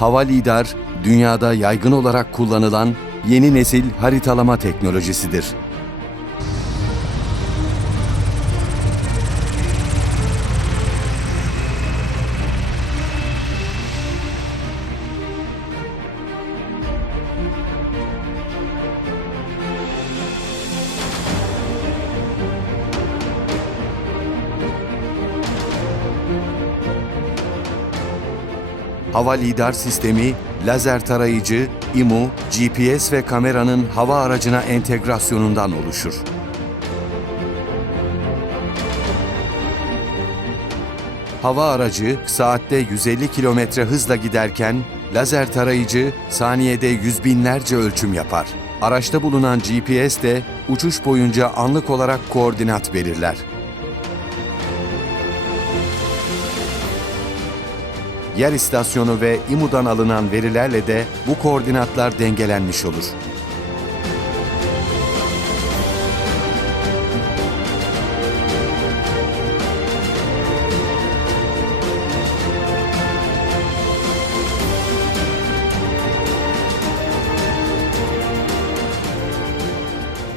Hava lidar, dünyada yaygın olarak kullanılan yeni nesil haritalama teknolojisidir. Hava lidar sistemi, lazer tarayıcı, IMU, GPS ve kameranın hava aracına entegrasyonundan oluşur. Hava aracı saatte 150 kilometre hızla giderken lazer tarayıcı saniyede yüz binlerce ölçüm yapar. Araçta bulunan GPS de uçuş boyunca anlık olarak koordinat belirler. Yer istasyonu ve İMU'dan alınan verilerle de bu koordinatlar dengelenmiş olur.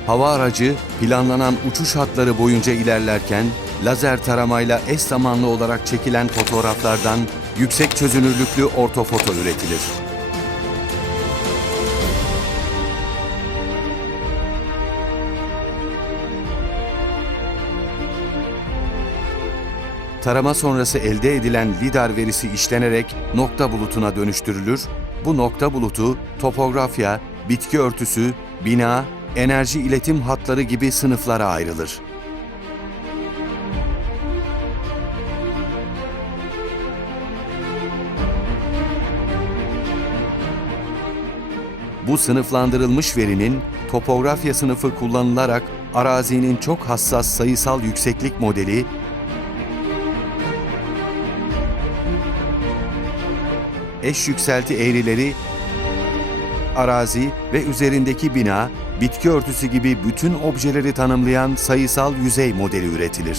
Hava aracı planlanan uçuş hatları boyunca ilerlerken lazer taramayla eş zamanlı olarak çekilen fotoğraflardan yüksek çözünürlüklü ortofoto üretilir. Tarama sonrası elde edilen lidar verisi işlenerek nokta bulutuna dönüştürülür. Bu nokta bulutu topografya, bitki örtüsü, bina, enerji iletim hatları gibi sınıflara ayrılır. Bu sınıflandırılmış verinin topografya sınıfı kullanılarak arazinin çok hassas sayısal yükseklik modeli, eş yükselti eğrileri, arazi ve üzerindeki bina, bitki örtüsü gibi bütün objeleri tanımlayan sayısal yüzey modeli üretilir.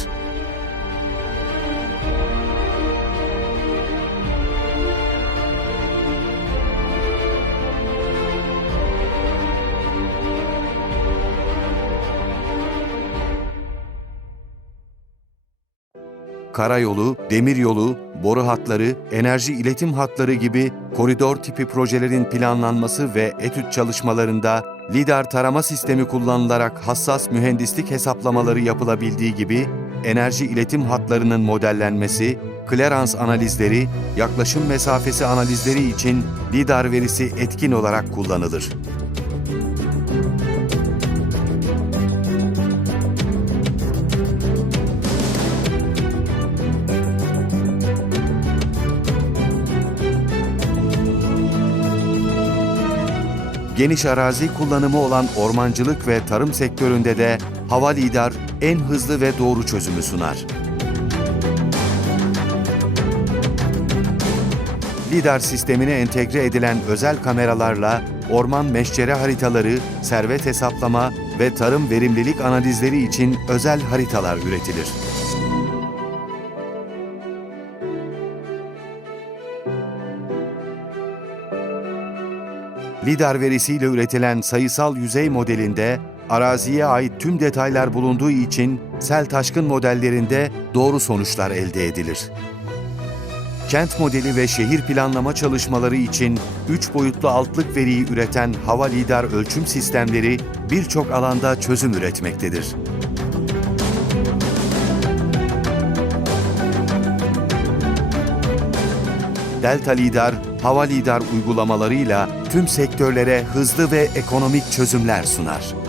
Karayolu, demiryolu, boru hatları, enerji iletim hatları gibi koridor tipi projelerin planlanması ve etüt çalışmalarında lidar tarama sistemi kullanılarak hassas mühendislik hesaplamaları yapılabildiği gibi enerji iletim hatlarının modellenmesi, klerans analizleri, yaklaşım mesafesi analizleri için lidar verisi etkin olarak kullanılır. Geniş arazi kullanımı olan ormancılık ve tarım sektöründe de hava lidar en hızlı ve doğru çözümü sunar. Lidar sistemine entegre edilen özel kameralarla orman meşcere haritaları, servet hesaplama ve tarım verimlilik analizleri için özel haritalar üretilir. LIDAR verisiyle üretilen sayısal yüzey modelinde araziye ait tüm detaylar bulunduğu için sel taşkın modellerinde doğru sonuçlar elde edilir. Kent modeli ve şehir planlama çalışmaları için 3 boyutlu altlık veriyi üreten hava lidar ölçüm sistemleri birçok alanda çözüm üretmektedir. Delta Lidar, Hava Lidar uygulamalarıyla tüm sektörlere hızlı ve ekonomik çözümler sunar.